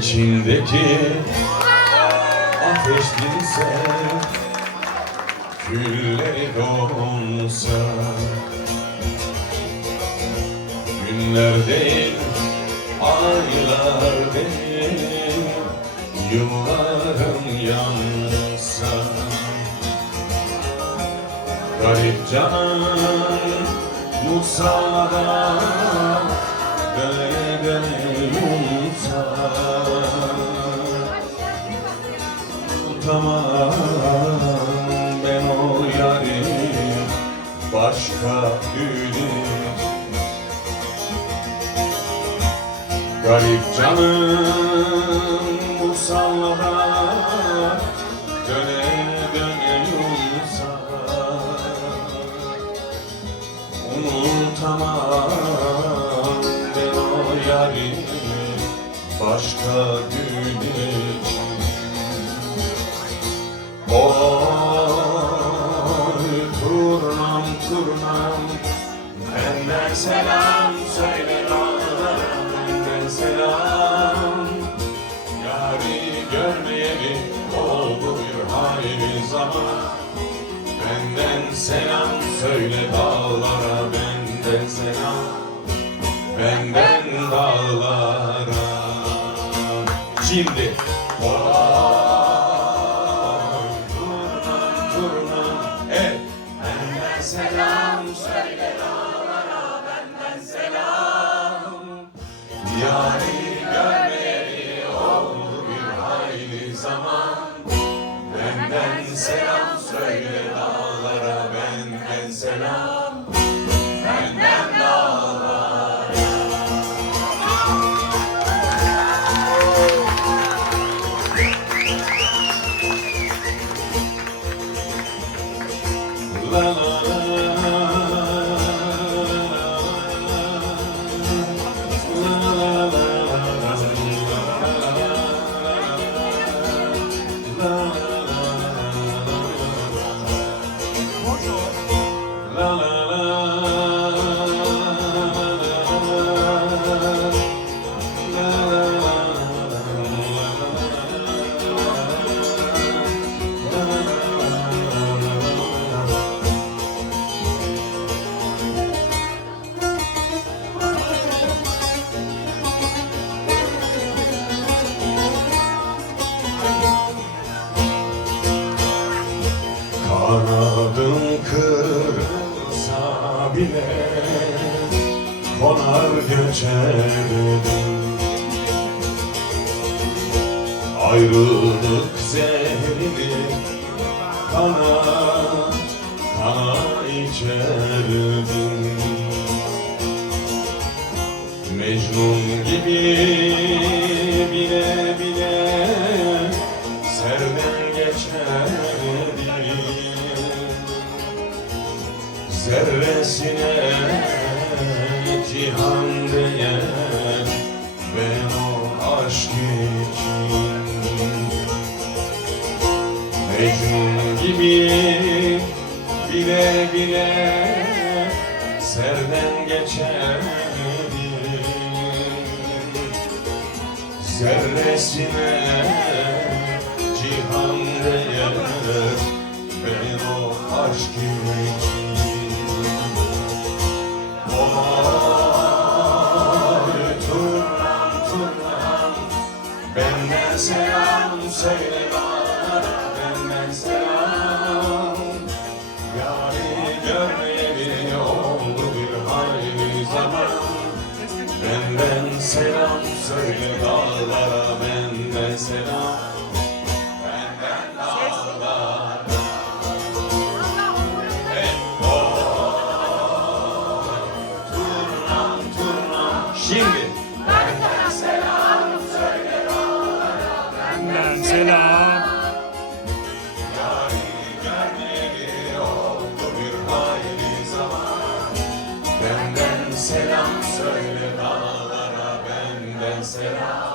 İçindeki ateşli sen külleri donsa, günler değil, aylar değil, yılların yansa, garip canan musada döne döne yunsa, tutamam ben o yâri başka türlü. Garip canım musallada döne döne yunsa, unutamam ben o yâri başka türlü. Oy turnam turnam, benden selam söyle bana, benden selam. Yâri görmeyeli oldu bir hayli zaman, benden selam söyle dağlara, benden selam, benden dağlara. Şimdi selam söyle dağlara, benden selam. Yâri görmeyeli oldu bir hayli zaman, benden selam söyle dağlara, benden selam, benden dağlara. La la la. Kanadım kırılsa bile konar göçerdim. Ayrılık zehrini kana kana içerdim. Mecnun gibi bile bile serden geçerdim. Zerresine cihan değer ben o aşk için. Mecnun gibi bile bile serden geçerdim. Zerresine cihan değer ben o aşk için. Benden selam söyle bana, benden selam. Yâri görmeyeli oldu bir hayli zaman, benden selam söyle dağlara, benden selam, benden dağlara. Turnam turnam şimdi. Benden selam söyle dağlara, benden selam. Yâri görmeyeli oldu bir hayli zaman, benden selam söyle dağlara, benden selam.